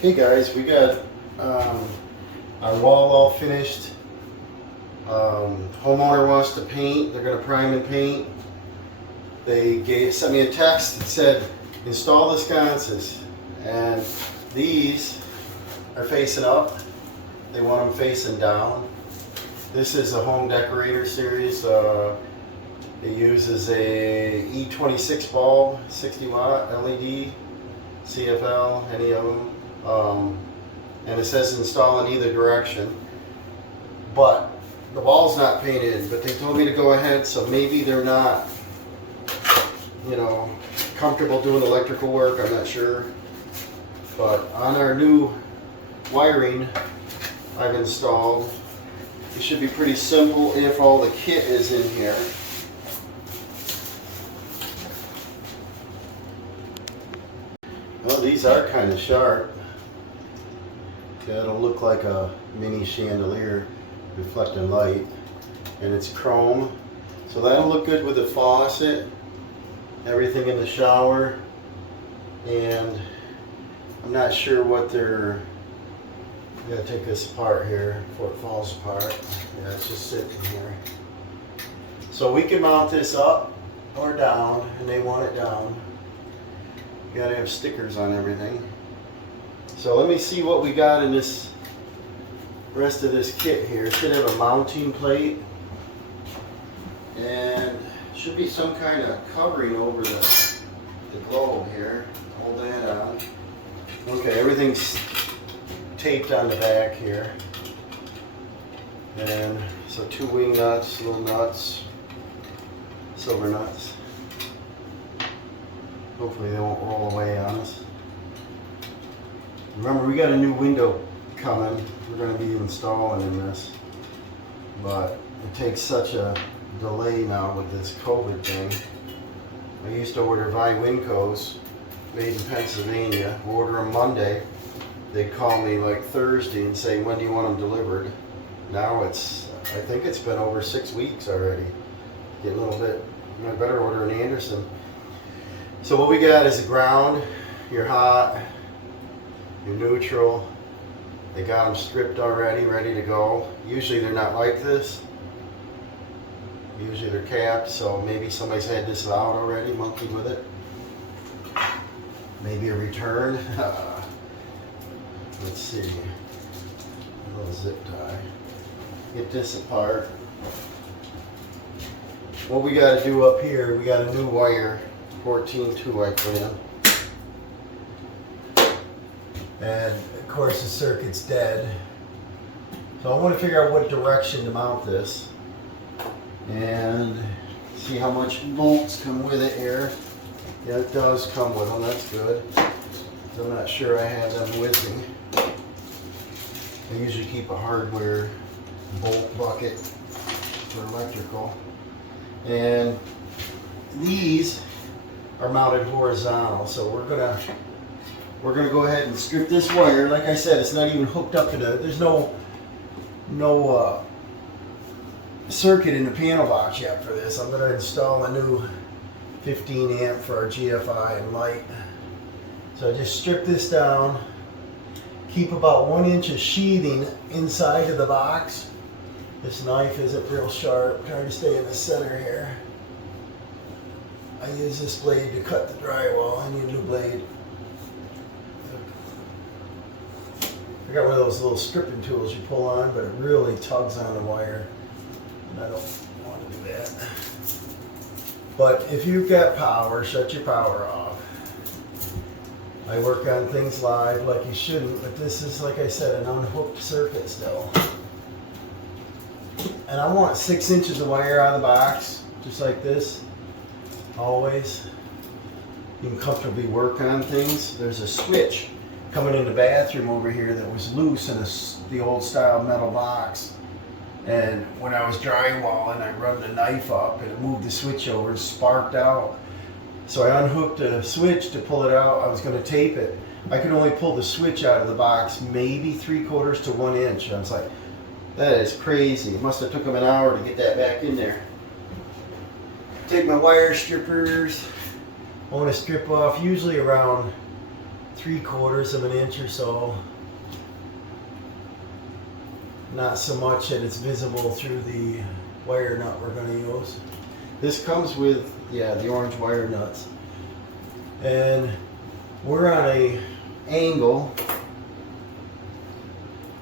Hey guys, we got our wall all finished. Homeowner wants to paint. They're going to prime and paint. They sent me a text that said install the sconces, and these are facing up. They want them facing down. This is a home decorator series. It uses a E26 bulb, 60 watt LED, CFL, any of them. And it says install in either direction, but the wall's not painted, but they told me to go ahead, so maybe they're not, comfortable doing electrical work, I'm not sure. But on our new wiring I've installed, it should be pretty simple if all the kit is in here. Well, these are kind of sharp. It'll look like a mini chandelier reflecting light, and it's chrome, so that'll look good with the faucet, everything in the shower. And I'm not sure what they're, I gotta take this apart here before it falls apart. Yeah, it's just sitting here. So we can mount this up or down, and they want it down. You gotta have stickers on everything. So let me see what we got in this rest of this kit here. It should have a mounting plate, and should be some kind of covering over the globe here. Hold that on. Okay, everything's taped on the back here. And so 2 wing nuts, little nuts, silver nuts. Hopefully they won't roll away on us. Remember, we got a new window coming. We're going to be installing in this, but it takes such a delay now with this COVID thing. I used to order Wincos made in Pennsylvania. We'll order them Monday. They'd call me like Thursday and say, when do you want them delivered? Now I think it's been over 6 weeks already. Getting a little bit, I better order an Anderson. So what we got is a ground, your hot, your neutral. They got them stripped already, ready to go. Usually they're not like this. Usually they're capped, so maybe somebody's had this out already, monkeyed with it. Maybe a return. Let's see. A little zip tie. Get this apart. What we got to do up here, we got a new wire, 14-2 I put in. And of course the circuit's dead. So I want to figure out what direction to mount this and see how much bolts come with it here. Yeah, it does come with them, that's good. I'm not sure I have them with me. I usually keep a hardware bolt bucket for electrical. And these are mounted horizontal, so we're gonna go ahead and strip this wire. Like I said, it's not even hooked up to there's no circuit in the panel box yet for this. I'm gonna install a new 15 amp for our GFI and light. So I just strip this down, keep about 1 inch of sheathing inside of the box. This knife isn't real sharp, trying to stay in the center here. I use this blade to cut the drywall. I need a new blade. I got one of those little stripping tools you pull on, but it really tugs on the wire, and I don't want to do that. But if you've got power, shut your power off. I work on things live like you shouldn't, but this is, like I said, an unhooked circuit still. And I want 6 inches of wire out of the box, just like this, always. You can comfortably work on things. There's a switch coming in the bathroom over here that was loose in the old style metal box. And when I was drywalling, I run the knife up and it moved the switch over and sparked out. So I unhooked the switch to pull it out. I was going to tape it. I could only pull the switch out of the box maybe 3/4 to 1 inch. I was like, that is crazy. It must have took them an hour to get that back in there. Take my wire strippers. I want to strip off usually around 3/4 of an inch or so. Not so much that it's visible through the wire nut we're going to use. This comes with, yeah, the orange wire nuts. And we're on a angle.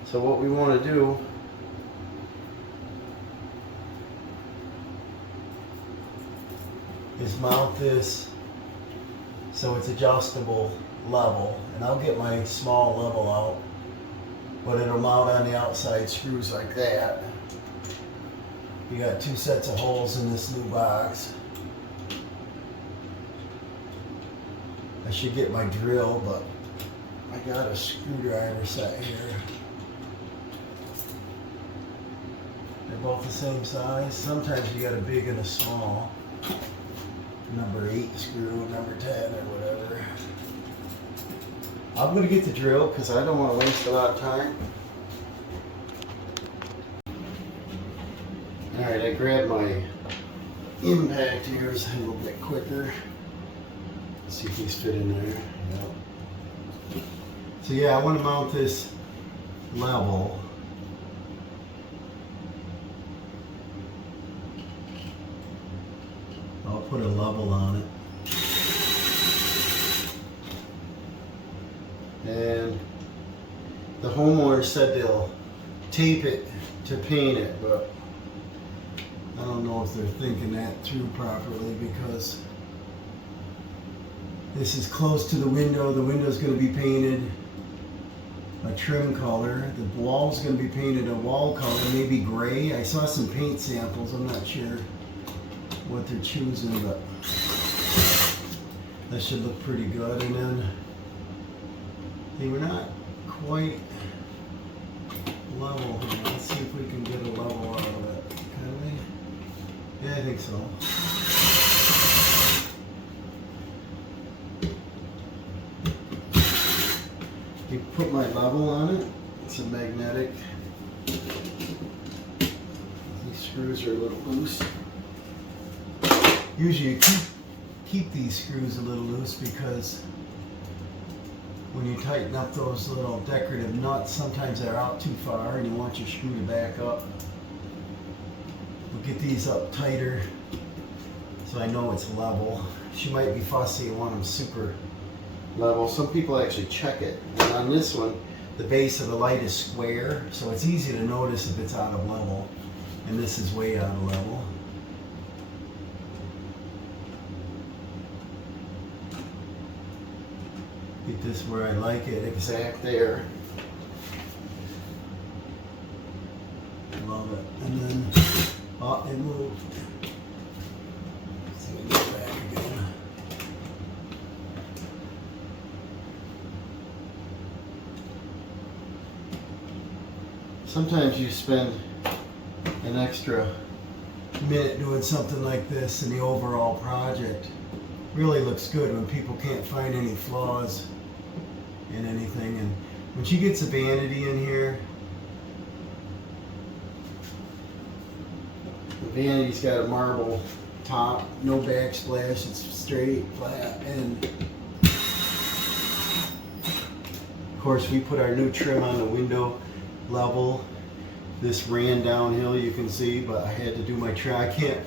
So what we want to do is mount this so it's adjustable level. And I'll get my small level out, but it'll mount on the outside screws like that. You got 2 sets of holes in this new box. I should get my drill, but I got a screwdriver set here. They're both the same size. Sometimes you got a big and a small. Number 8 screw, number 10 or whatever. I'm going to get the drill because I don't want to waste a lot of time. Alright, I grabbed my impact here, it's a little bit quicker. Let's see if these fit in there. Yep. So yeah, I want to mount this level. I'll put a level on it. And the homeowner said they'll tape it to paint it, but I don't know if they're thinking that through properly because this is close to the window. The window's going to be painted a trim color. The wall's going to be painted a wall color, maybe gray. I saw some paint samples. I'm not sure what they're choosing, but that should look pretty good. And then they were not quite level here. Let's see if we can get a level out of it. Can we? Yeah, I think so. You put my level on it. It's a magnetic. These screws are a little loose. Usually you keep these screws a little loose because when you tighten up those little decorative nuts, sometimes they're out too far and you want your screw to back up. We'll get these up tighter so I know it's level. She might be fussy and want them super level. Some people actually check it. And on this one, the base of the light is square, so it's easy to notice if it's out of level. And this is way out of level. Get this where I like it, exact there. Love it. And then, oh, it moved. So we get back again. Sometimes you spend an extra minute doing something like this and the overall project really looks good when people can't find any flaws in anything. And when she gets a vanity in here, the vanity's got a marble top, no backsplash, it's straight, flat, and of course we put our new trim on the window level. This ran downhill, you can see, but I had to do my trim. I can't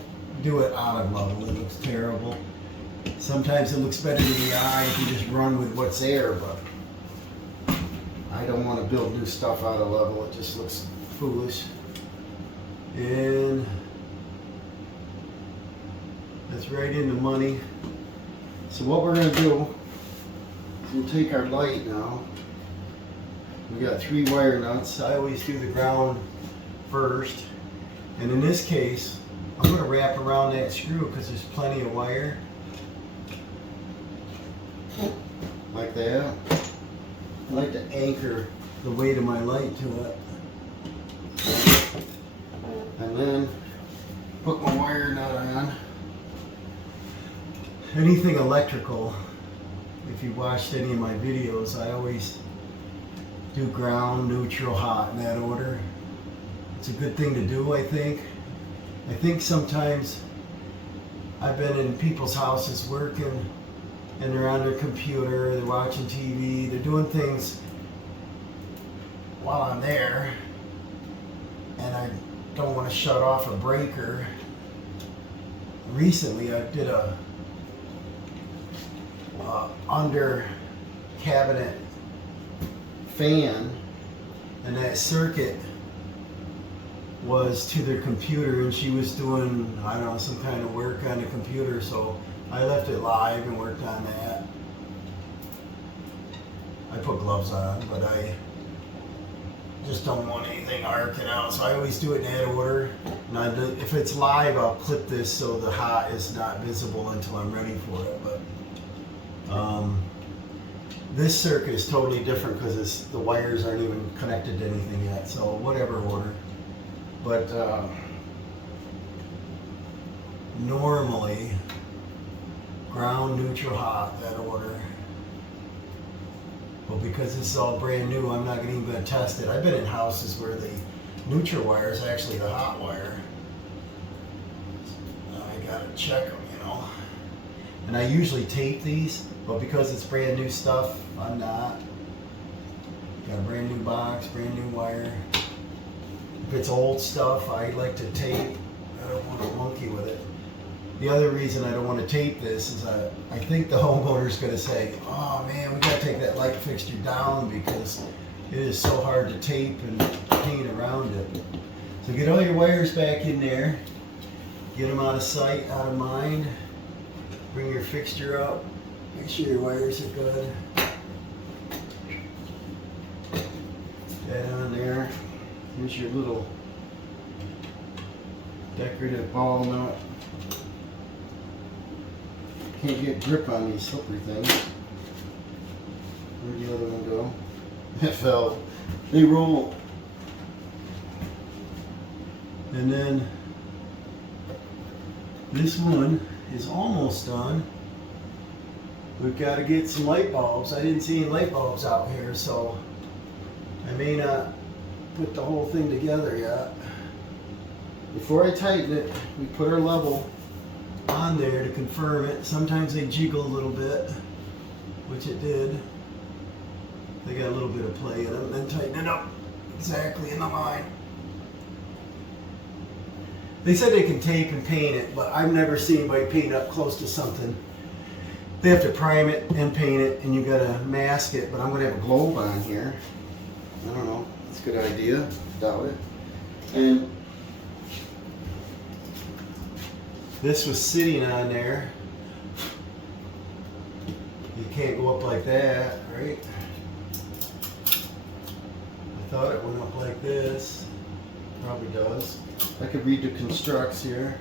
do it out of level, it looks terrible. Sometimes it looks better to the eye if you just run with what's there, but I don't want to build new stuff out of level. It just looks foolish. And that's right in the money. So what we're going to do is we'll take our light now. We got 3 wire nuts. I always do the ground first. And in this case, I'm going to wrap around that screw because there's plenty of wire. Like that. I like to anchor the weight of my light to it. And then put my wire nut on. Anything electrical, if you watched any of my videos, I always do ground, neutral, hot in that order. It's a good thing to do, I think. I think sometimes I've been in people's houses working and they're on their computer, they're watching TV, they're doing things while I'm there, and I don't want to shut off a breaker. Recently I did a under cabinet fan, and that circuit was to their computer, and she was doing, I don't know, some kind of work on the computer, so I left it live and worked on that. I put gloves on, but I just don't want anything arcing out, so I always do it in that order. And if it's live, I'll clip this so the hot is not visible until I'm ready for it. But this circuit is totally different because the wires aren't even connected to anything yet, so whatever order. But normally ground, neutral, hot, that order. But because this is all brand new, I'm not even going to test it. I've been in houses where the neutral wire is actually the hot wire. I got to check them, you know. And I usually tape these, but because it's brand new stuff, I'm not. Got a brand new box, brand new wire. If it's old stuff, I like to tape. I don't want to monkey with it. The other reason I don't want to tape this is I think the homeowner's going to say, oh man, we got to take that light fixture down because it is so hard to tape and paint around it. So get all your wires back in there. Get them out of sight, out of mind. Bring your fixture up. Make sure your wires are good. That on there. Here's your little decorative ball nut. Can't get grip on these slippery things. Where'd the other one go? It fell. They roll. And then this one is almost done. We've got to get some light bulbs. I didn't see any light bulbs out here, so I may not put the whole thing together yet. Before I tighten it, we put our level on there to confirm it. Sometimes they jiggle a little bit, which it did. They got a little bit of play in them, then tighten it up exactly in the line. They said they can tape and paint it, but I've never seen anybody paint up close to something. They have to prime it and paint it, and you gotta mask it, but I'm gonna have a globe on here. I don't know, it's a good idea, doubt it. And this was sitting on there. You can't go up like that, right? I thought it went up like this. Probably does. I could read the constructs here.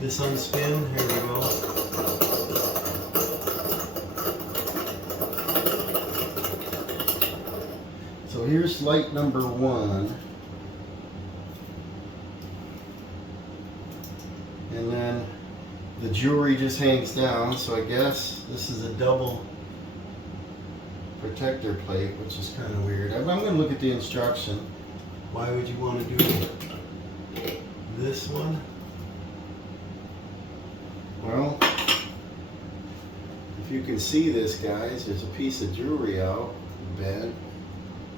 This unspin, here we go. So here's light number 1. And then the jewelry just hangs down, so I guess this is a double protector plate, which is kind of weird. I'm going to look at the instruction. Why would you want to do this one? Well, if you can see this, guys, there's a piece of jewelry out bed.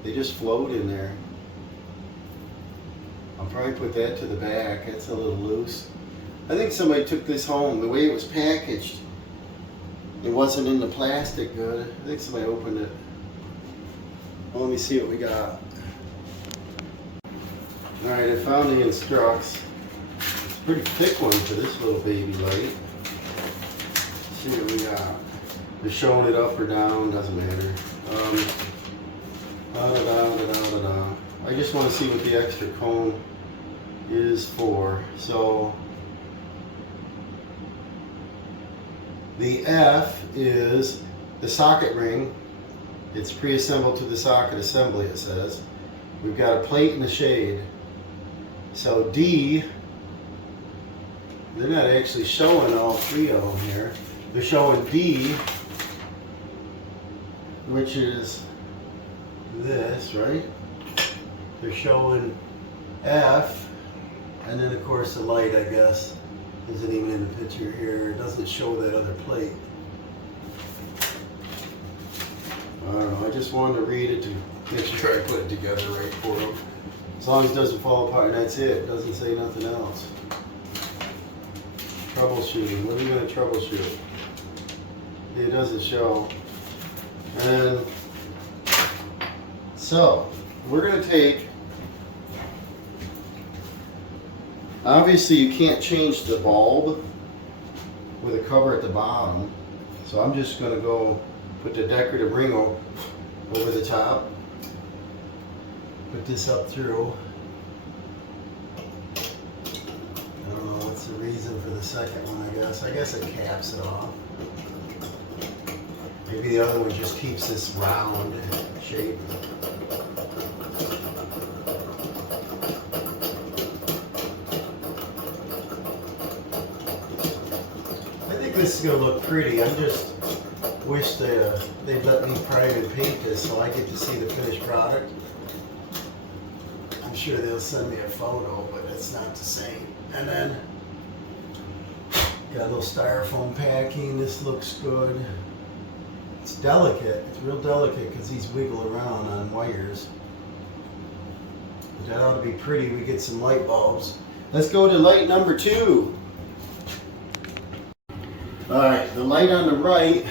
They just float in there. I'll probably put that to the back. That's a little loose. I think somebody took this home. The way it was packaged, it wasn't in the plastic good. I think somebody opened it. Well, let me see what we got. Alright, I found the instructs. It's a pretty thick one for this little baby light. Let's see what we got. They're showing it up or down, doesn't matter. I just want to see what the extra cone is for. So the F is the socket ring. It's pre-assembled to the socket assembly, it says. We've got a plate and a shade. So D, they're not actually showing all 3 of them here. They're showing D, which is this, right? They're showing F, and then of course the light, I guess, isn't even in the picture here. It doesn't show that other plate. just wanted to read it to make sure I put it together right for them. As long as it doesn't fall apart, and that's it. It doesn't say nothing else. Troubleshooting. What are you going to troubleshoot? It doesn't show. And so, we're going to take, obviously you can't change the bulb with a cover at the bottom. So I'm just going to go put the decorative ring over the top. Put this up through. I don't know what's the reason for the second one, I guess. I guess it caps it off. Maybe the other one just keeps this round shape. I think this is going to look pretty. I just wish they'd let me prime and paint this so I get to see the finished product. I'm sure they'll send me a photo, but it's not the same. And then got a little styrofoam packing. This looks good. It's delicate. It's real delicate because these wiggle around on wires. But that ought to be pretty. We get some light bulbs. Let's go to light number 2. All right, the light on the right.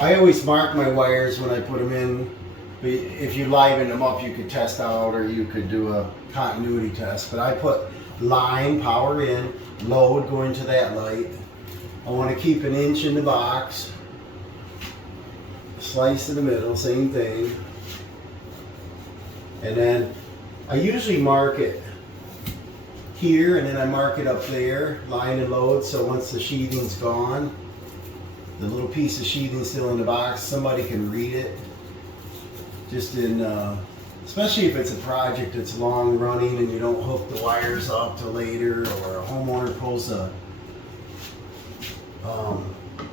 I always mark my wires when I put them in. If you liven them up, you could test out, or you could do a continuity test. But I put line, power in, load going to that light. I want to keep 1 inch in the box. Slice in the middle, same thing. And then I usually mark it here, and then I mark it up there, line and load. So once the sheathing's gone, the little piece of sheathing still in the box, somebody can read it. Just in, especially if it's a project that's long running and you don't hook the wires up till later, or a homeowner pulls a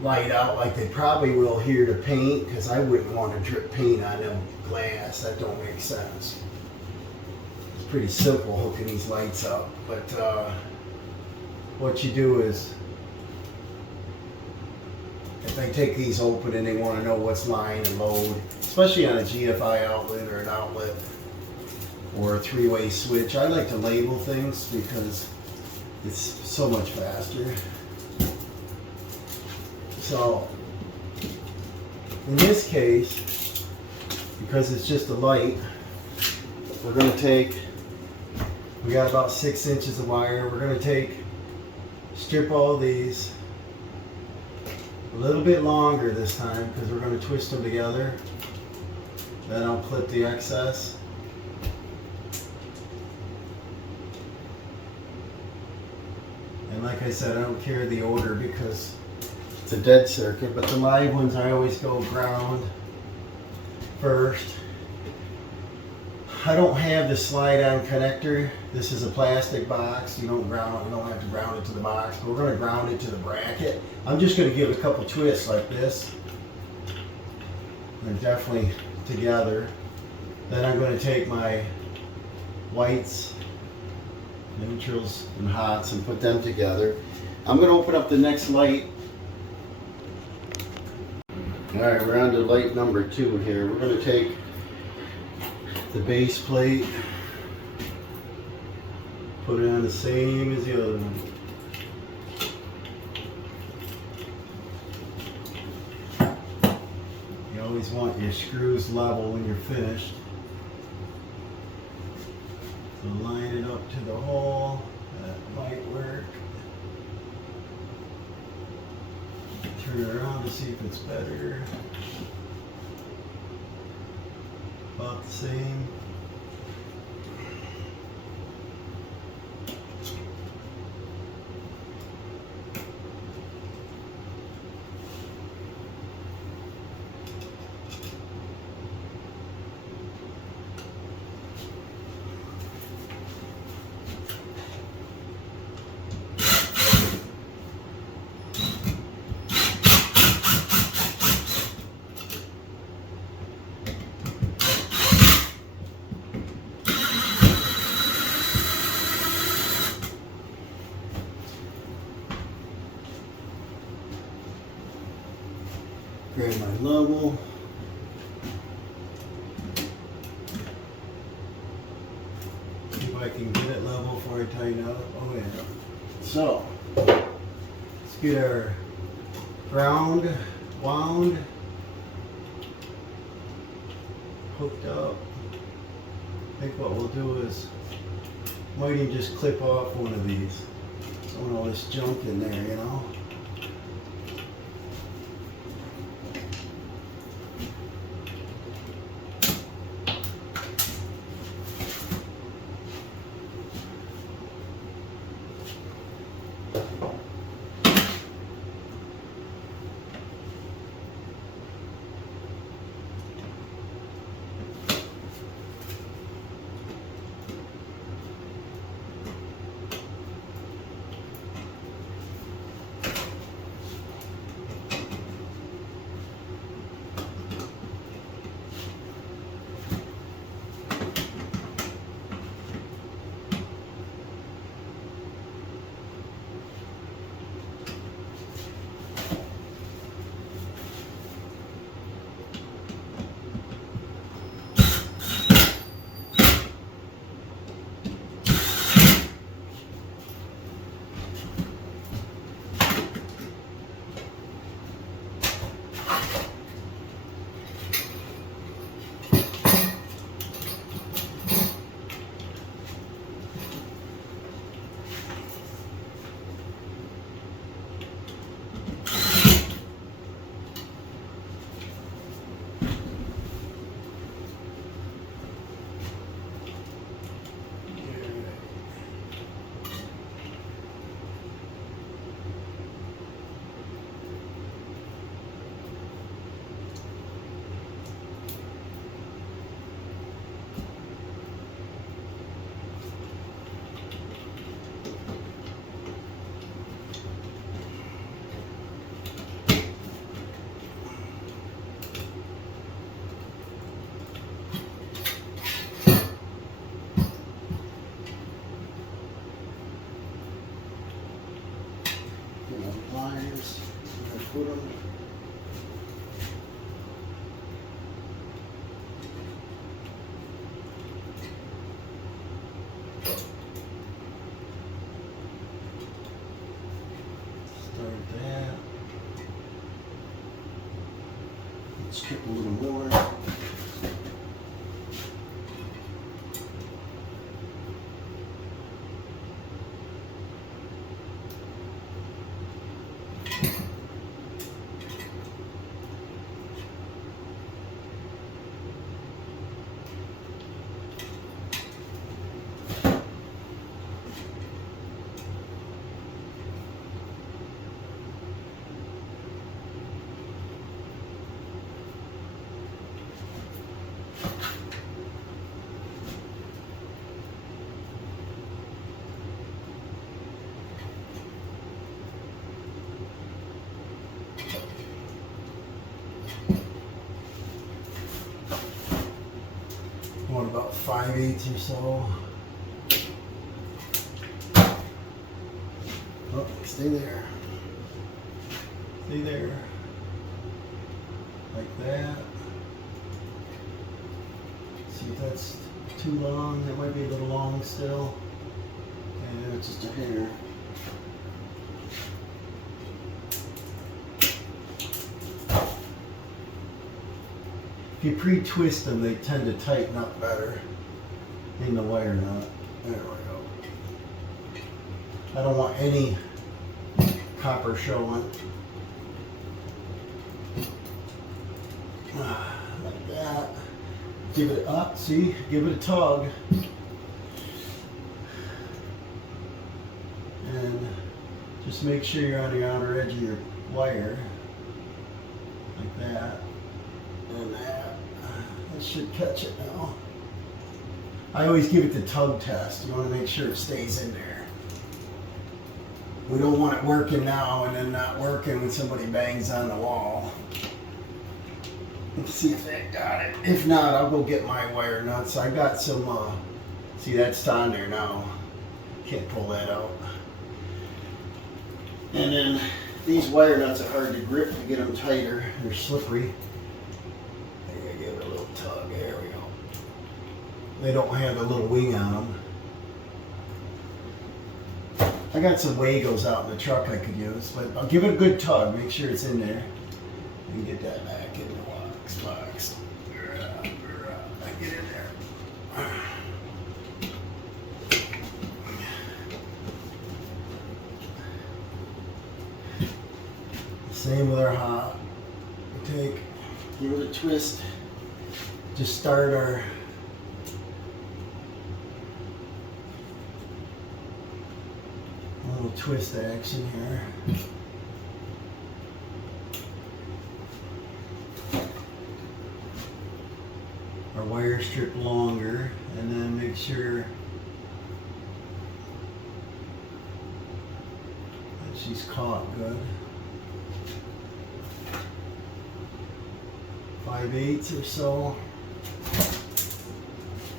light out like they probably will here to paint, because I wouldn't want to drip paint on them glass. That don't make sense. It's pretty simple hooking these lights up, but what you do is, if they take these open and they want to know what's line and load, especially on a GFI outlet or an outlet or a 3-way switch, I like to label things because it's so much faster. So in this case, because it's just a light, we're going to take, we got about 6 inches of wire. We're going to strip all these. A little bit longer this time because we're going to twist them together. Then I'll clip the excess. And like I said, I don't care the order because it's a dead circuit, but the live ones I always go ground first. I don't have the slide-on connector. This is a plastic box. You don't have to ground it to the box. But we're going to ground it to the bracket. I'm just going to give it a couple twists like this. They're definitely together. Then I'm going to take my whites, neutrals, and hots and put them together. I'm going to open up the next light. All right, we're on to light number 2 here. We're going to take the base plate, put it on the same as the other one. You always want your screws level when you're finished. So line it up to the hole. That might work. Turn it around to see if it's better. About the same. Grab my level. I can get it level before I tighten up. Oh yeah. So, let's get our ground wound, hooked up. I think what we'll do is, might even just clip off one of these. Some of all this junk in there, you know. Pliers, put them. Start that. Let's strip a little more. Going about 5/8 or so. Oh, stay there. Stay there. Like that. See if that's too long. That might be a little long still. And it's just a hair. If you pre-twist them, they tend to tighten up better in the wire nut. There we go. I don't want any copper showing. Like that. Give it up, see? Give it a tug. And just make sure you're on the outer edge of your wire. Like that. And that. That should catch it now. I always give it the tug test. You want to make sure it stays in there. We don't want it working now and then not working when somebody bangs on the wall. Let's see if that got it. If not, I'll go get my wire nuts. I got some, see that's on there now. Can't pull that out. And then these wire nuts are hard to grip to get them tighter. They're slippery. Give it a little tug. There we go. They don't have a little wing on them. I got some Wagos out in the truck I could use, but I'll give it a good tug, make sure it's in there. And get that back in the box. Get in there. Same with our hop. We give it a twist. Just start our little twist action here. Our wire strip longer, and then make sure that she's caught good. 5/8 or so.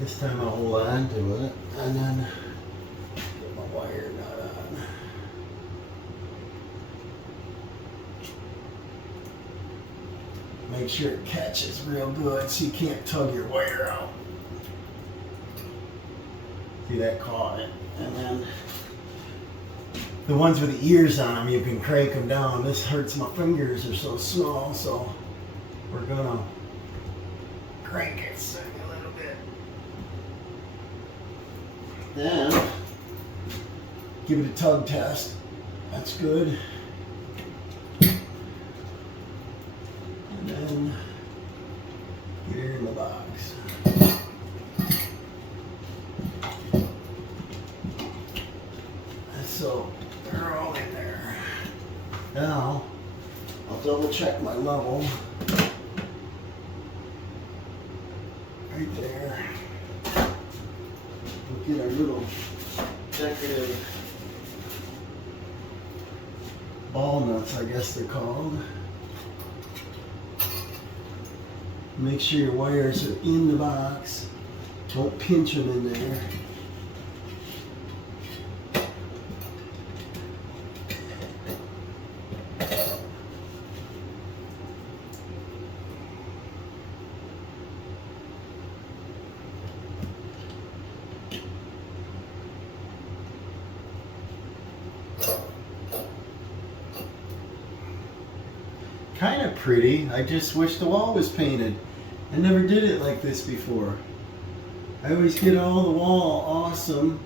This time I'll hold on to it, and then get my wire nut on. Make sure it catches real good so you can't tug your wire out. See, that caught it. And then the ones with the ears on them, you can crank them down. This hurts my fingers, they're so small, so we're gonna crank it a little bit. Then give it a tug test. That's good. And then get her in the box. So they're all in there. Now I'll double check my level. Right there. We'll get our little decorative ball nuts, I guess they're called. Make sure your wires are in the box. Don't pinch them in there. Kind of pretty. I just wish the wall was painted. I never did it like this before. I always get all the wall awesome.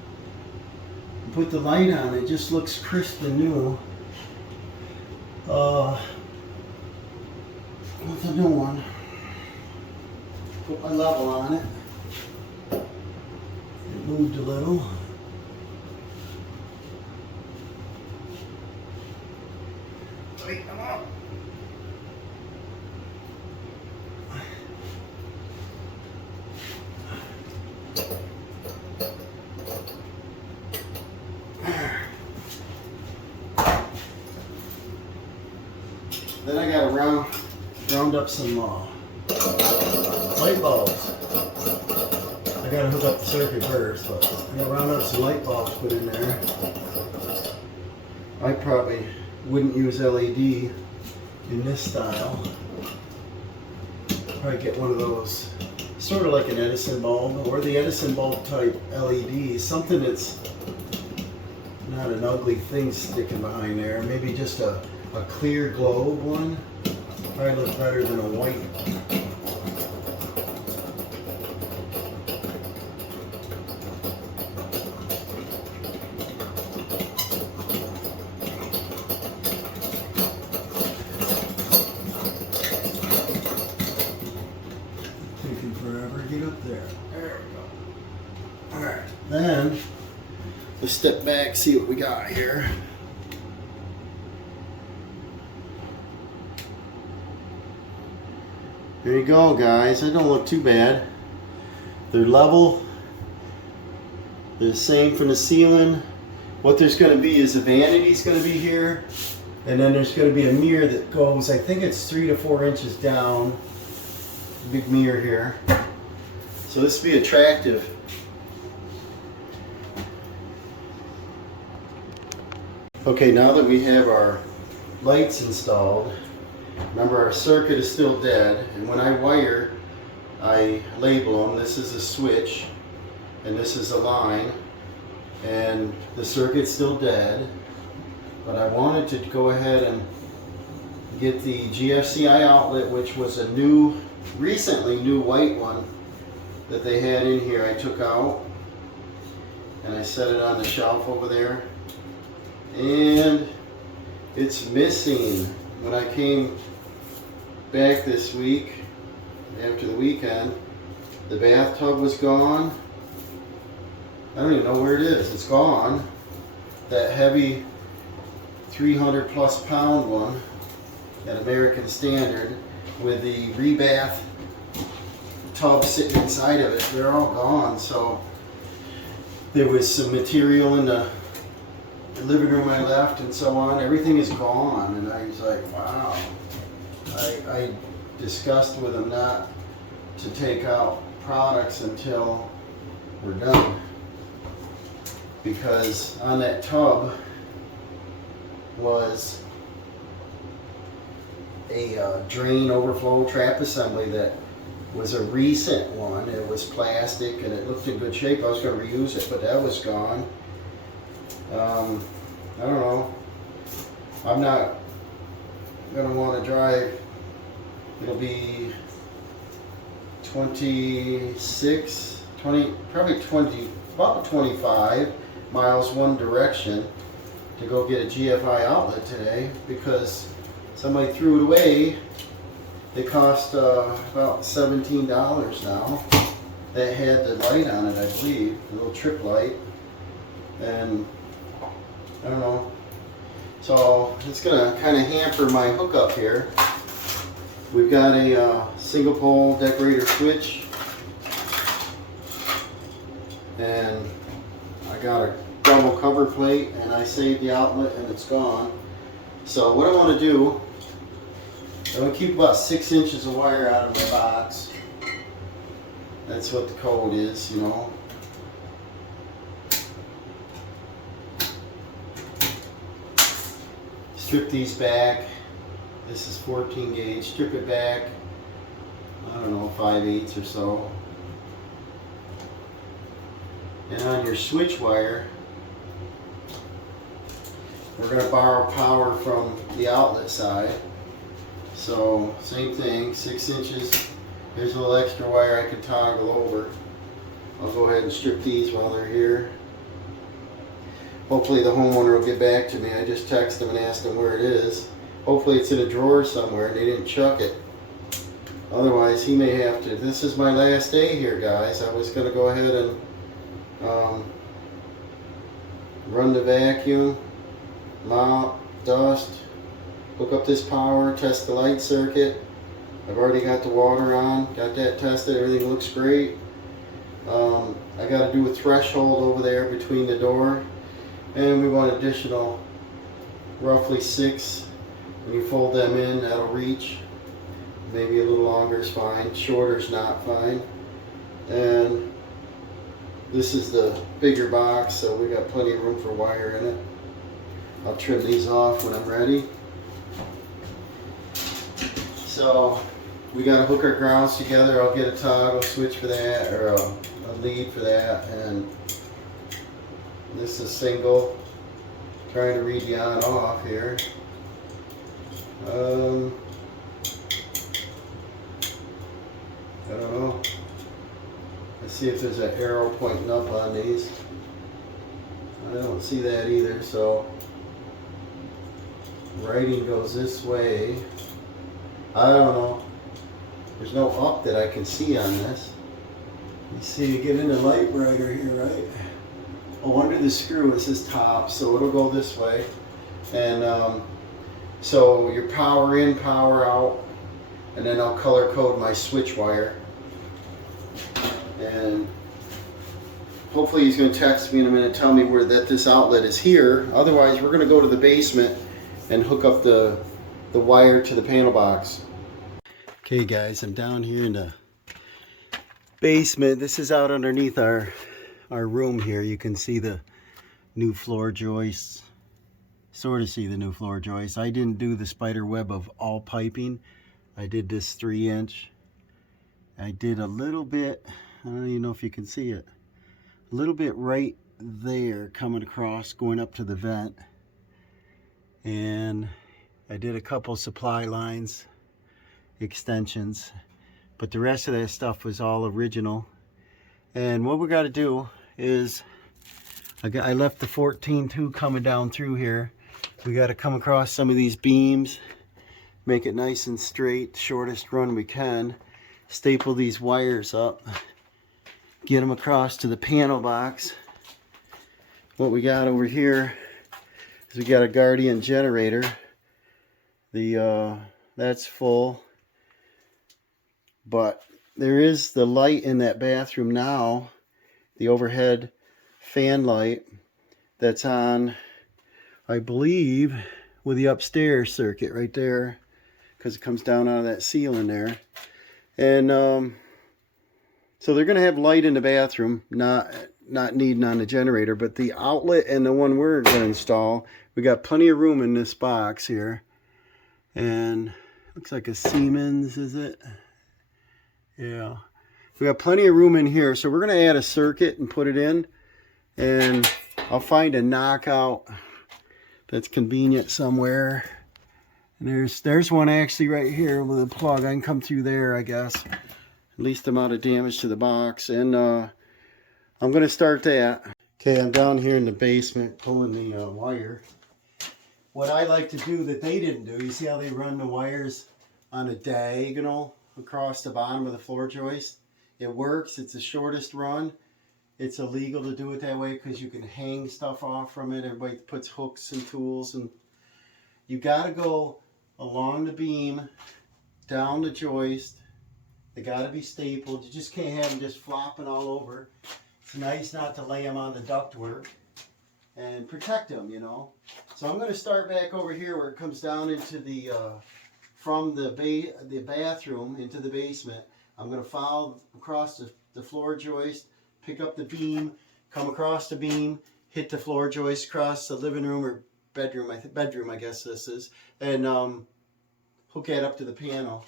Put the light on, it just looks crisp and new. With a new one. Put my level on it. It moved a little. Tighten them up. Then I gotta round up some light bulbs. I gotta hook up the circuit first, but I'm gonna round up some light bulbs, put in there. I probably wouldn't use LED in this style. Probably get one of those, sort of like an Edison bulb, or the Edison bulb type LED, something that's not an ugly thing sticking behind there. Maybe just a clear globe one. Probably look better than a white. Taking forever to get up there. There we go. Alright, then let's step back, see what we got here. There you go, guys. They don't look too bad. They're level. They're the same from the ceiling. What there's going to be is a vanity's going to be here, and then there's going to be a mirror that goes, I think it's 3 to 4 inches down. Big mirror here. So this will be attractive. Okay, now that we have our lights installed, remember our circuit is still dead, and when I wire, I label them. This is a switch, and this is a line. and the circuit's still dead, but I wanted to go ahead and get the GFCI outlet, which was a recently new white one that they had in here. I took out and I set it on the shelf over there, and it's missing. When I came back this week after the weekend, the bathtub was gone. I don't even know where it is. It's gone. That heavy 300 plus pound one at American Standard with the rebath tub sitting inside of it, they're all gone. So there was some material in the living room I left and so on. Everything is gone, and I was like, wow. I discussed with them not to take out products until we're done, because on that tub was a drain overflow trap assembly that was a recent one. It was plastic and it looked in good shape. I was going to reuse it, but that was gone. I don't know. I'm not going to want to drive. It'll be 26, 20, probably 20, about 25 miles one direction to go get a GFI outlet today, because somebody threw it away. They cost about $17 now. That had the light on it, I believe, the little trip light, and I don't know. So it's gonna kind of hamper my hookup here. We've got a single pole decorator switch, and I got a double cover plate, and I saved the outlet and it's gone. So what I want to do, I'm going to keep about 6 inches of wire out of my box. That's what the code is, you know. Strip these back. This is 14 gauge. Strip it back, I don't know, 5/8 or so. And on your switch wire, we're going to borrow power from the outlet side. So same thing, 6 inches. Here's a little extra wire I can toggle over. I'll go ahead and strip these while they're here. Hopefully the homeowner will get back to me. I just texted them and asked them where it is. Hopefully it's in a drawer somewhere and they didn't chuck it. Otherwise he may have to. This is my last day here, guys. I was going to go ahead and run the vacuum, mop, dust, hook up this power, test the light circuit. I've already got the water on, got that tested, everything looks great. I got to do a threshold over there between the door, and we want additional roughly 6. When you fold them in, that'll reach. Maybe a little longer is fine, shorter is not fine. And this is the bigger box, so we got plenty of room for wire in it. I'll trim these off when I'm ready. So we got to hook our grounds together. I'll get a toggle switch for that, or a lead for that. And this is single. Trying to read the on off here. I don't know. Let's see if there's an arrow pointing up on these. I don't see that either, so writing goes this way. I don't know. There's no up that I can see on this. You see, get in the light brighter here, right? Oh, under the screw it says top, so it'll go this way. And so your power in, power out, and then I'll color code my switch wire. And hopefully he's going to text me in a minute and tell me where this outlet is here. Otherwise, we're going to go to the basement and hook up the wire to the panel box. Okay guys, I'm down here in the basement. This is out underneath our room here. You can see the new floor joists. Sort of see the new floor joists. I didn't do the spider web of all piping. I did this 3-inch. I did a little bit, I don't even know if you can see it, a little bit right there coming across, going up to the vent. And I did a couple supply lines, extensions, but the rest of that stuff was all original. And what we got to do is, I left the 14-2 coming down through here. We got to come across some of these beams, make it nice and straight, shortest run we can, staple these wires up, get them across to the panel box. What we got over here is we got a Guardian generator. That's full, but there is the light in that bathroom now, the overhead fan light that's on, I believe, with the upstairs circuit right there, because it comes down out of that ceiling there. And so they're going to have light in the bathroom, not needing on the generator, but the outlet and the one we're going to install, we got plenty of room in this box here. And looks like a Siemens, is it? Yeah. We got plenty of room in here, so we're going to add a circuit and put it in. And I'll find a knockout that's convenient somewhere. And there's one actually right here with a plug. I can come through there, I guess. Least amount of damage to the box. And I'm going to start that. Okay, I'm down here in the basement pulling the wire. What I like to do that they didn't do, you see how they run the wires on a diagonal across the bottom of the floor joist? It works. It's the shortest run. It's illegal to do it that way because you can hang stuff off from it. Everybody puts hooks and tools, and you got to go along the beam, down the joist. They got to be stapled. You just can't have them just flopping all over. It's nice not to lay them on the ductwork and protect them, you know. So I'm going to start back over here where it comes down into the from the bathroom into the basement. I'm going to follow across the floor joist, pick up the beam, come across the beam, hit the floor joist, cross the living room or bedroom, I guess this is, and hook that up to the panel.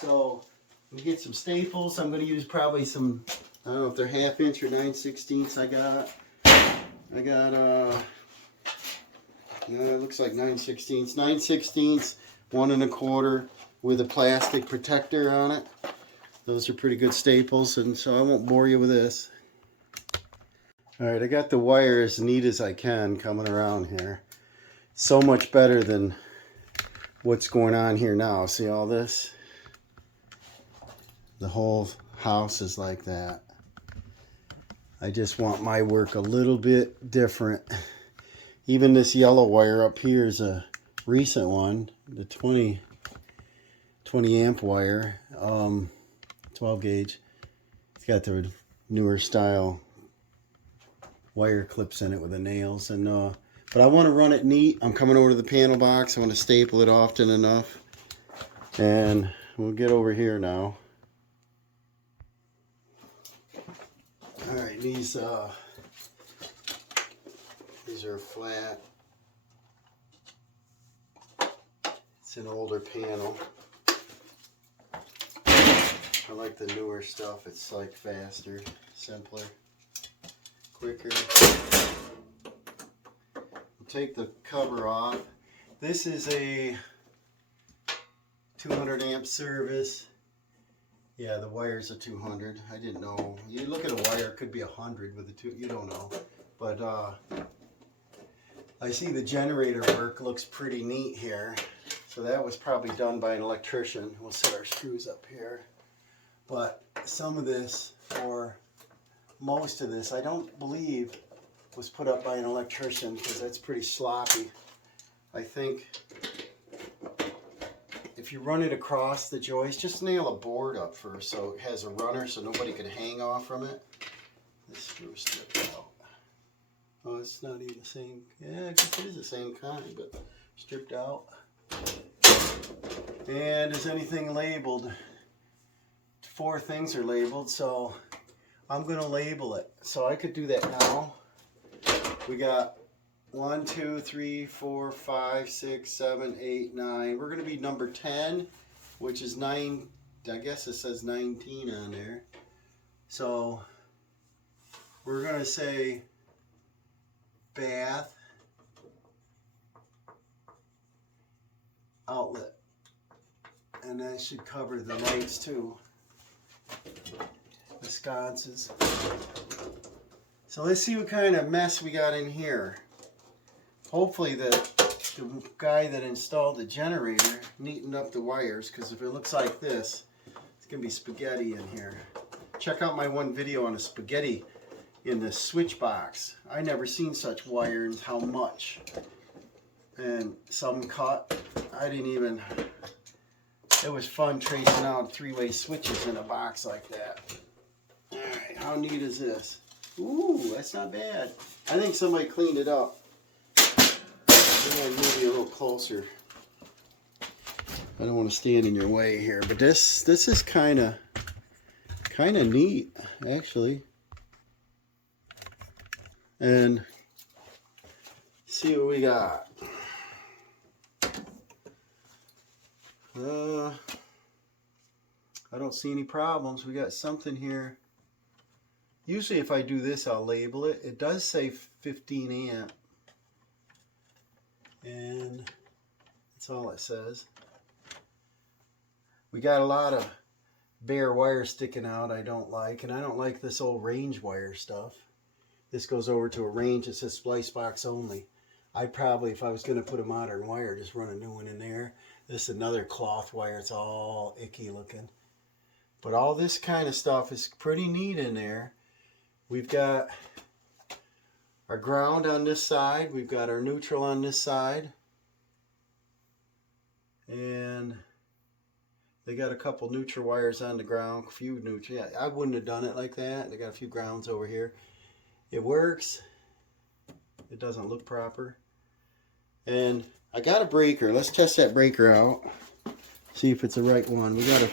So we get some staples. I'm going to use probably some, I don't know if they're 1/2 inch or 9/16. I got it looks like 9/16. 9/16, 1 1/4 with a plastic protector on it. Those are pretty good staples, and so I won't bore you with this. Alright, I got the wire as neat as I can coming around here. So much better than what's going on here now. See all this? The whole house is like that. I just want my work a little bit different. Even this yellow wire up here is a recent one, the 20 amp wire, 12 gauge. It's got the newer style wire clips in it with the nails, and but I want to run it neat. I'm coming over to the panel box. I want to staple it often enough, and we'll get over here now. All right, these are flat. It's an older panel. I like the newer stuff. It's like faster, simpler, quicker. We'll take the cover off. This is a 200 amp service. Yeah, the wire's a 200. I didn't know. You look at a wire, it could be 100 with a 2. You don't know. But I see the generator work looks pretty neat here. So that was probably done by an electrician. We'll set our screws up here. But some of this, or most of this, I don't believe was put up by an electrician, because that's pretty sloppy. I think if you run it across the joist, just nail a board up first so it has a runner so nobody can hang off from it. This screw is stripped out. Oh, it's not even the same. Yeah, I guess it is the same kind, but stripped out. And is anything labeled? 4 things are labeled, so I'm going to label it. So I could do that now. We got 1, 2, 3, 4, 5, 6, 7, 8, 9. We're going to be number 10, which is 9. I guess it says 19 on there. So we're going to say bath outlet. And that should cover the lights too. The sconces. So let's see what kind of mess we got in here. Hopefully the guy that installed the generator neatened up the wires, because if it looks like this, it's going to be spaghetti in here. Check out my one video on a spaghetti in the switch box. I never seen such wire and how much. And some cut. I didn't even... It was fun tracing out three-way switches in a box like that. Alright, how neat is this? Ooh, that's not bad. I think somebody cleaned it up. I'm going to move you a little closer. I don't want to stand in your way here, but this is kind of neat, actually. And see what we got. I don't see any problems. We got something here. Usually if I do this, I'll label it. It does say 15 amp. And that's all it says. We got a lot of bare wire sticking out I don't like. And I don't like this old range wire stuff. This goes over to a range that says splice box only. I'd probably, if I was going to put a modern wire, just run a new one in there. This is another cloth wire. It's all icky looking. But all this kind of stuff is pretty neat in there. We've got our ground on this side. We've got our neutral on this side. And they got a couple neutral wires on the ground. A few neutral. Yeah, I wouldn't have done it like that. They got a few grounds over here. It works. It doesn't look proper. And I got a breaker. Let's test that breaker out. See if it's the right one. We got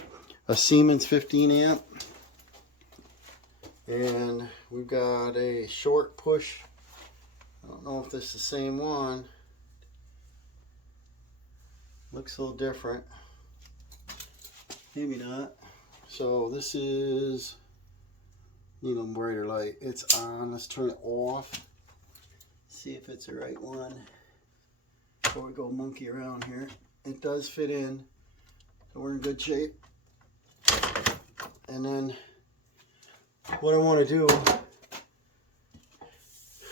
a Siemens 15 amp. And we've got a short push. I don't know if this is the same one. Looks a little different. Maybe not. So this is, need a little brighter light. It's on. Let's turn it off. See if it's the right one. Before we go monkey around here. It does fit in. So we're in good shape. And then what I want to do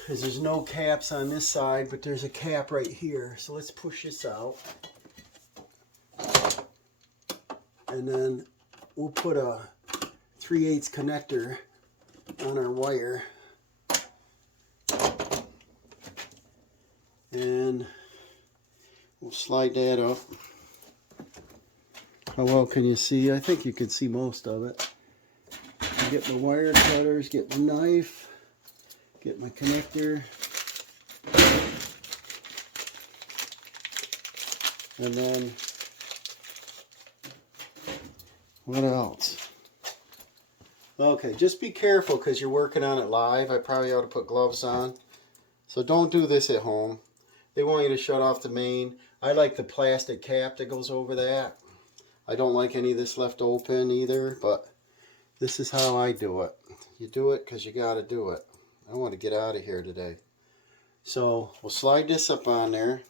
is there's no caps on this side, but there's a cap right here. So let's push this out. And then we'll put a 3/8 connector on our wire. And we'll slide that up. How well can you see? I think you can see most of it. Get my wire cutters, get my knife, get my connector. And then, what else? Okay, just be careful because you're working on it live. I probably ought to put gloves on. So don't do this at home. They want you to shut off the main. I like the plastic cap that goes over that. I don't like any of this left open either, but this is how I do it. You do it because you got to do it. I want to get out of here today. So we'll slide this up on there.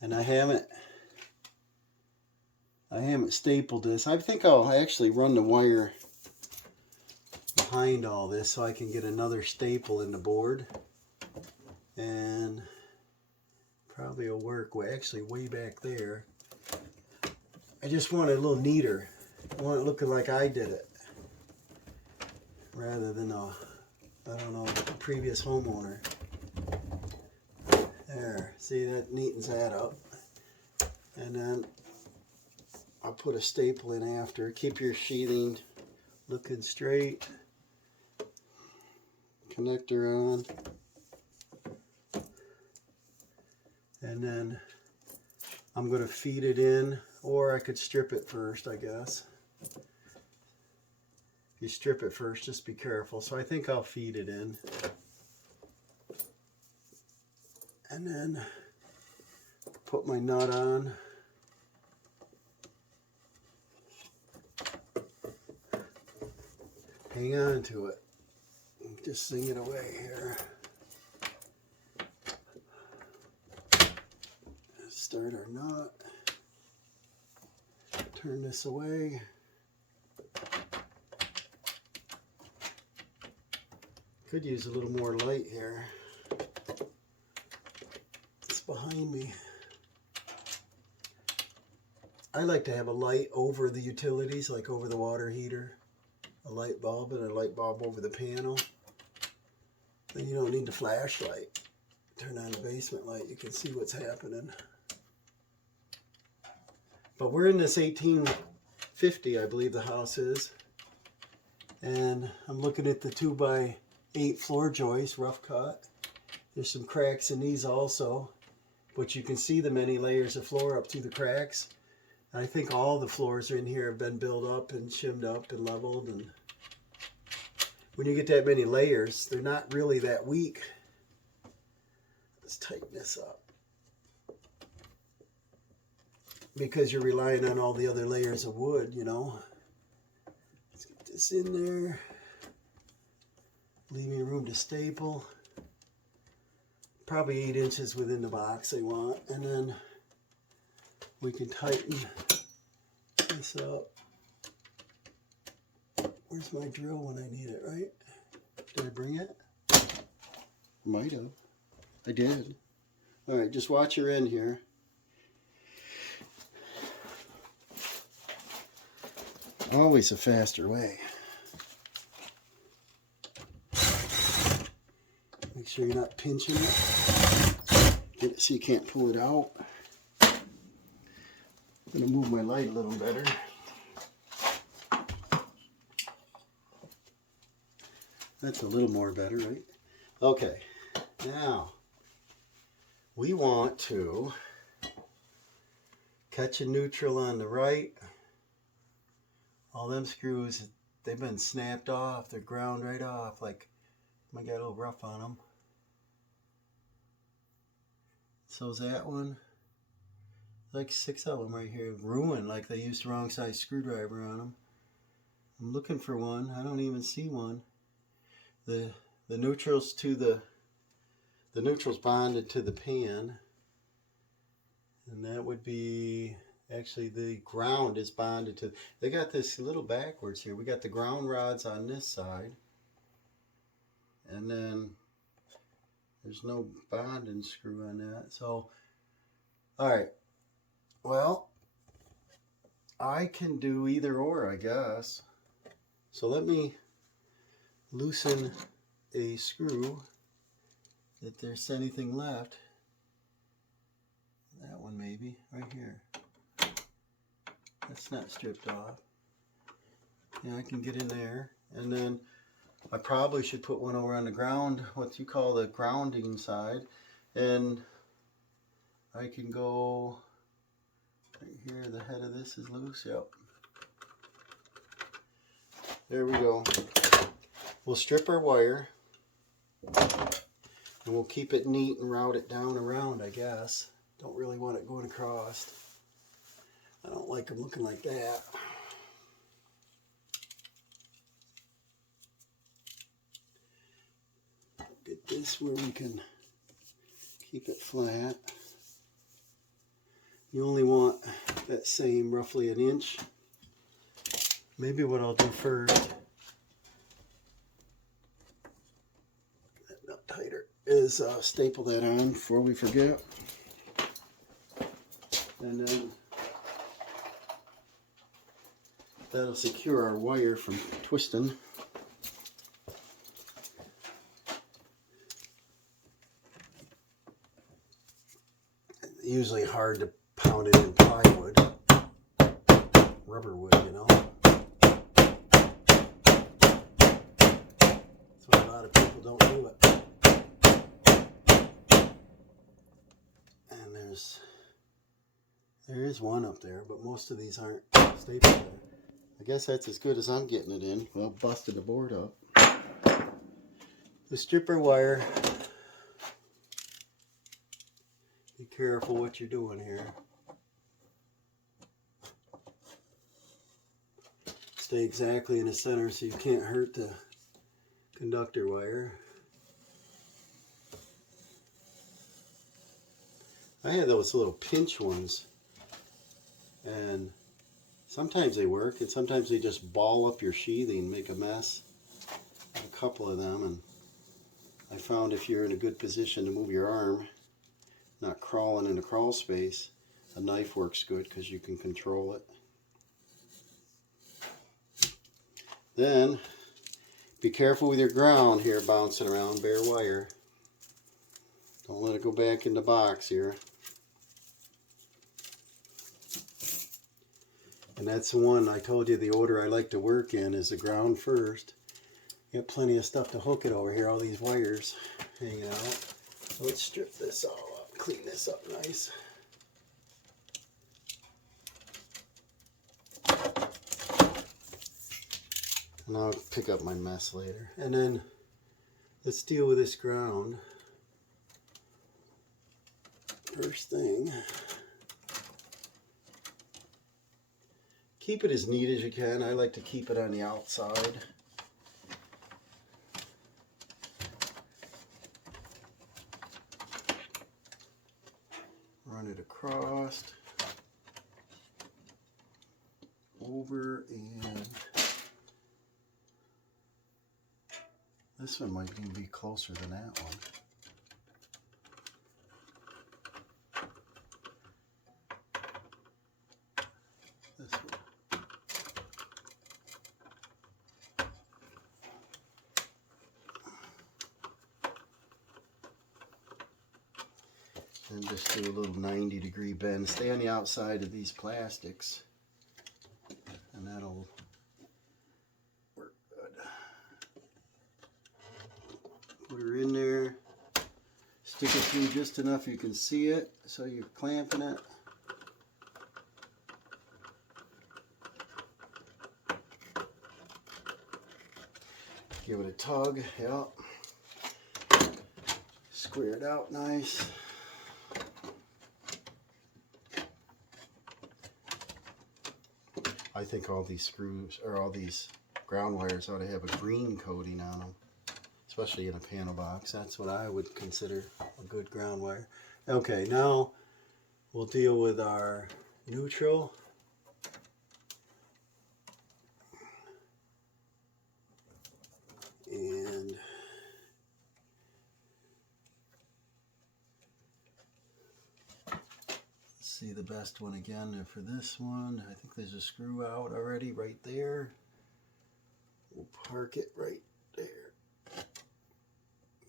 And I haven't stapled this. I think I'll actually run the wire behind all this so I can get another staple in the board. And probably will work. Well, actually way back there. I just want it a little neater. I want it looking like I did it. Rather than I don't know, the previous homeowner. There, see, that neatens that up. And then I'll put a staple in after. Keep your sheathing looking straight. Connector on. And then I'm going to feed it in, or I could strip it first, I guess. If you strip it first, just be careful. So I think I'll feed it in. And then put my nut on. Hang on to it. Just sing it away here. Start our knot. Turn this away. Could use a little more light here. It's behind me. I like to have a light over the utilities, like over the water heater. A light bulb and a light bulb over the panel. Then you don't need the flashlight. Turn on the basement light, you can see what's happening. But we're in this 1850, I believe the house is. And I'm looking at the 2x8 floor joists, rough cut. There's some cracks in these also, but you can see the many layers of floor up through the cracks. And I think all the floors in here have been built up and shimmed up and leveled. And when you get that many layers, they're not really that weak. Let's tighten this up. Because you're relying on all the other layers of wood, you know. Let's get this in there. Leaving room to staple. Probably 8 inches within the box they want. And then we can tighten this up. Where's my drill when I need it, right? Did I bring it? Might have. I did. All right, just watch your end here. Always a faster way. Make sure you're not pinching it. Get it so you can't pull it out. I'm going to move my light a little better. That's a little more better, right? Okay, now we want to catch a neutral on the right. All them screws, they've been snapped off. They're ground right off. Like, might get a little rough on them. So's that one. Like 6 of them right here. Ruined, like they used the wrong size screwdriver on them. I'm looking for one. I don't even see one. The neutrals to the neutrals bonded to the pan. And that would be... Actually, the ground is bonded to... They got this a little backwards here. We got the ground rods on this side. And then there's no bonding screw on that. So, all right. Well, I can do either or, I guess. So let me loosen a screw if there's anything left. That one maybe, right here. That's not stripped off. Yeah, I can get in there. And then I probably should put one over on the ground, what you call the grounding side. And I can go right here. The head of this is loose. Yep. There we go. We'll strip our wire. And we'll keep it neat and route it down around, I guess. Don't really want it going across. I don't like them looking like that. Get this where we can keep it flat. You only want that same roughly 1 inch. Maybe what I'll do first, that nut tighter, is staple that on before we forget. And then that'll secure our wire from twisting. Usually hard to pound it in plywood, rubber wood, you know. That's why a lot of people don't do it. And there is one up there, but most of these aren't stapled there. I guess that's as good as I'm getting it in. Well, busted the board up. The stripper wire. Be careful what you're doing here. stay exactly in the center so you can't hurt the conductor wire. I had those little pinch ones, and sometimes they work, and sometimes they just ball up your sheathing and make a mess. A couple of them, and I found if you're in a good position to move your arm, not crawling in a crawl space, a knife works good because you can control it. Then, be careful with your ground here bouncing around bare wire. Don't let it go back in the box here. And that's the one I told you, the order I like to work in is the ground first. You got plenty of stuff to hook it over here, all these wires hanging out. So let's strip this all up, clean this up nice. And I'll pick up my mess later. And then let's deal with this ground. First thing, keep it as neat as you can. I like to keep it on the outside. Run it across, over, and this one might even be closer than that one. This one. And just do a little 90-degree bend. Stay on the outside of these plastics, and that'll work good. Put her in there. Stick it through just enough you can see it, so you're clamping it. Give it a tug, yep. Square it out nice. I think all these screws, or all these ground wires, ought to have a green coating on them, especially in a panel box. That's what I would consider a good ground wire. Okay, now we'll deal with our neutral. And see the best one again for this one. I think there's a screw out already right there. We'll park it right there.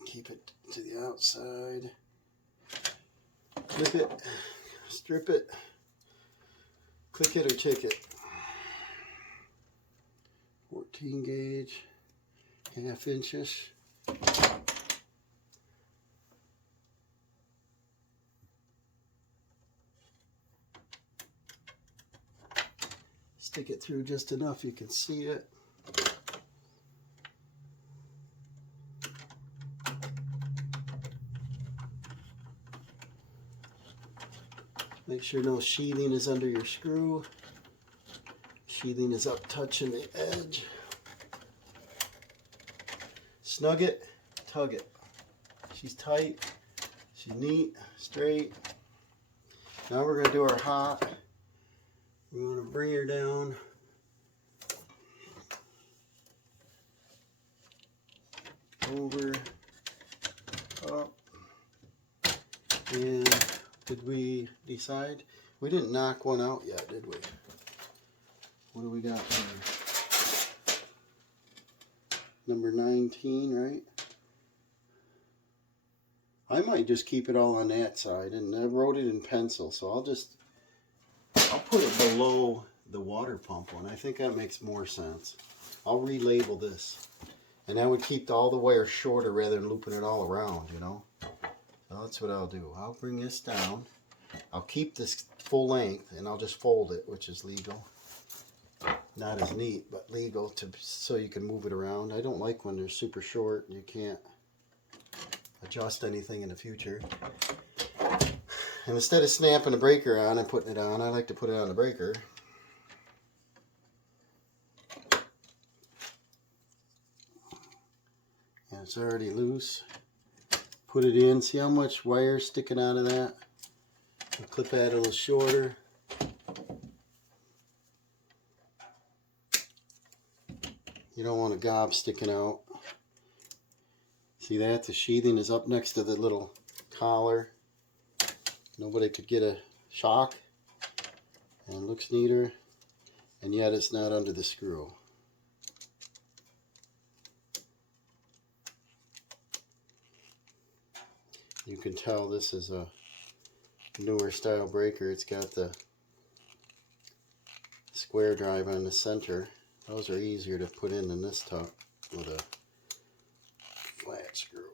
Keep it to the outside. Clip it, strip it, click it or tick it. 14 gauge, 1/2 inches. Stick it through just enough you can see it. Make sure no sheathing is under your screw. Sheathing is up touching the edge. Snug it, tug it. She's tight, she's neat, straight. Now we're going to do our hot. We want to bring her down. Over, up, and did we decide? We didn't knock one out yet, did we? What do we got here? Number 19, right? I might just keep it all on that side, and I wrote it in pencil, so I'll put it below the water pump one. I think that makes more sense. I'll relabel this, and that would keep all the wires shorter rather than looping it all around, you know? So that's what I'll do. I'll bring this down. I'll keep this full length, and I'll just fold it, which is legal. Not as neat, but legal, so you can move it around. I don't like when they're super short and you can't adjust anything in the future. And instead of snapping the breaker on and putting it on, I like to put it on the breaker. It's already loose. Put it in. See how much wire sticking out of that? I'll clip that a little shorter. You don't want a gob sticking out. See that? The sheathing is up next to the little collar. Nobody could get a shock. And it looks neater. And yet it's not under the screw. You can tell this is a newer style breaker. It's got the square drive on the center. Those are easier to put in than this top with a flat screw.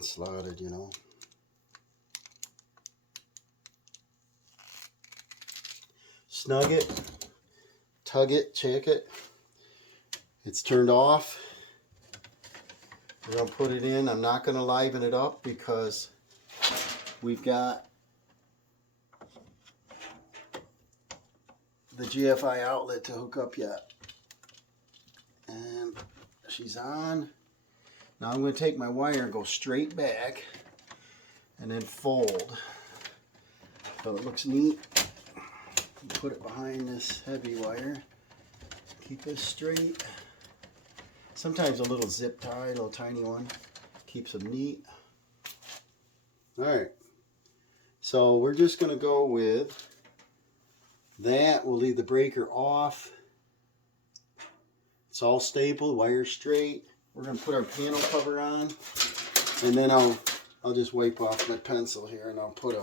Slotted, you know. Snug it, tug it, check it. It's turned off. We're going to put it in. I'm not going to liven it up because we've got the GFI outlet to hook up yet. And she's on. Now I'm going to take my wire and go straight back and then fold so it looks neat. Put it behind this heavy wire. Keep this straight. Sometimes a little zip tie, a little tiny one, keeps them neat. Alright, so we're just going to go with that. We'll leave the breaker off. It's all stapled, wire straight. We're going to put our panel cover on, and then I'll just wipe off my pencil here and I'll put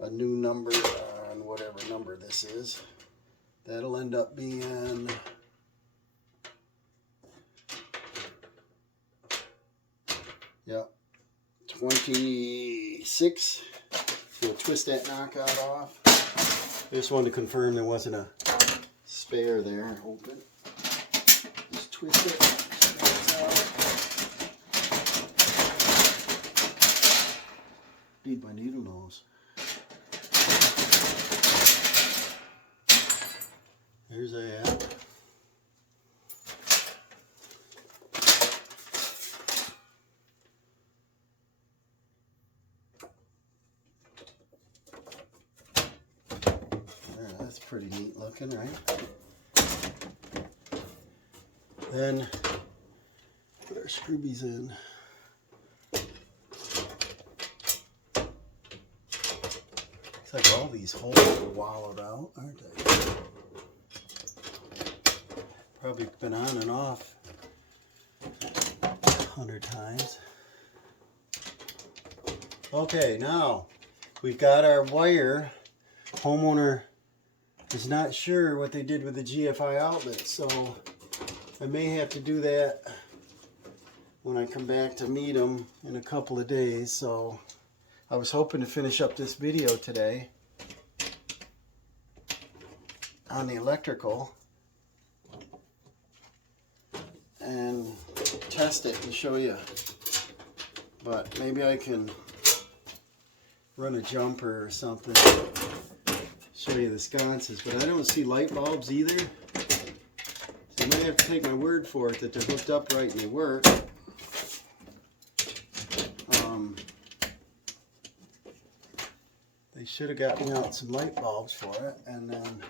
a new number on whatever number this is. That'll end up being yeah, 26. We'll twist that knockout off. I just wanted to confirm there wasn't a spare there. Open. Just twist it. Need my needle nose. There's that. That's pretty neat looking, right? Then put our scroobies in. Looks like all these holes are wallowed out, aren't they? Probably been on and off 100 times. Okay, now we've got our wire. Homeowner is not sure what they did with the GFI outlet, so I may have to do that when I come back to meet them in a couple of days. So I was hoping to finish up this video today on the electrical and test it and show you, but maybe I can run a jumper or something, show you the sconces, but I don't see light bulbs either, so you might have to take my word for it that they're hooked up right and they work. They should have got me out some light bulbs for it, and then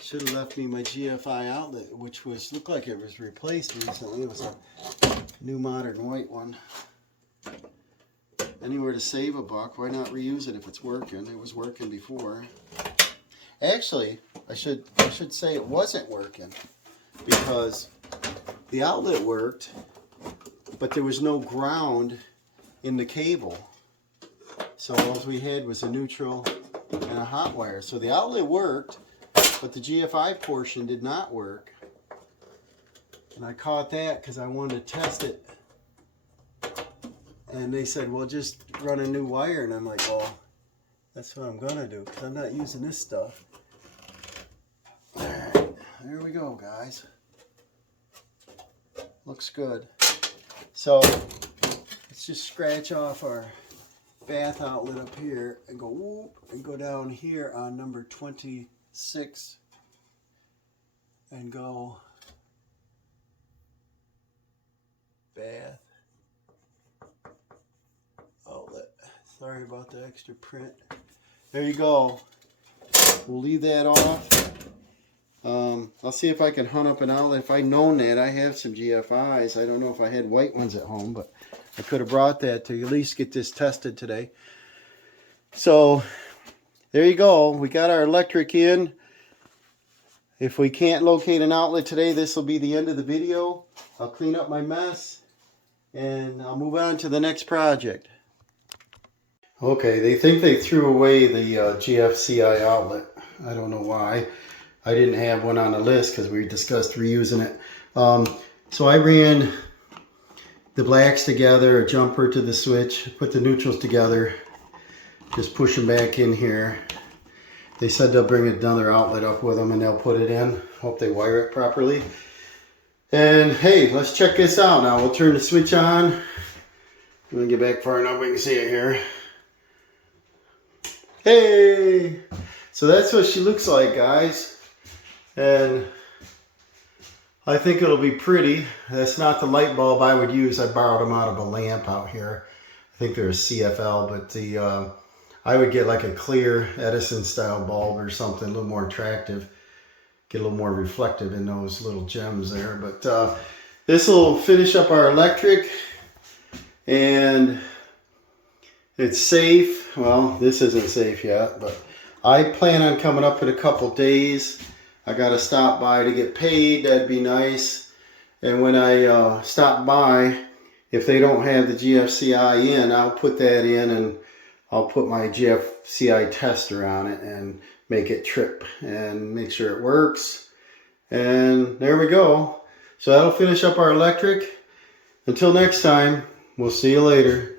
should have left me my GFI outlet, which looked like it was replaced recently. It was a new modern white one. Anywhere to save a buck, why not reuse it if it's working? It was working before. Actually, I should say it wasn't working, because the outlet worked, but there was no ground in the cable. So all we had was a neutral and a hot wire. So the outlet worked, but the GFI portion did not work. And I caught that because I wanted to test it. And they said, well, just run a new wire. And I'm like, well, that's what I'm going to do, because I'm not using this stuff. All right, there we go, guys. Looks good. So let's just scratch off our bath outlet up here and go whoop, and go down here on number 26 and go bath outlet. Sorry about the extra print. There you go. We'll leave that off. I'll see if I can hunt up an outlet. If I'd known that, I have some GFIs. I don't know if I had white ones at home, but I could have brought that to at least get this tested today. So there you go. We got our electric in. If we can't locate an outlet today, this will be the end of the video. I'll clean up my mess and I'll move on to the next project. Okay, they think they threw away the GFCI outlet. I don't know why. I didn't have one on the list because we discussed reusing it. So I ran the blacks together, a jumper to the switch, put the neutrals together, just push them back in here. They said they'll bring another outlet up with them and they'll put it in. Hope they wire it properly. And hey, let's check this out now. We'll turn the switch on. I'm gonna get back far enough we can see it here. Hey! So that's what she looks like, guys. And I think it'll be pretty. That's not the light bulb I would use. I borrowed them out of a lamp out here. I think they're a CFL, but the I would get like a clear Edison style bulb or something, a little more attractive. Get a little more reflective in those little gems there. But this will finish up our electric. And it's safe. Well, this isn't safe yet, but I plan on coming up in a couple days. I got to stop by to get paid. That'd be nice. And when I stop by, if they don't have the GFCI in, I'll put that in and I'll put my GFCI tester on it and make it trip and make sure it works. And there we go. So that'll finish up our electric. Until next time, we'll see you later.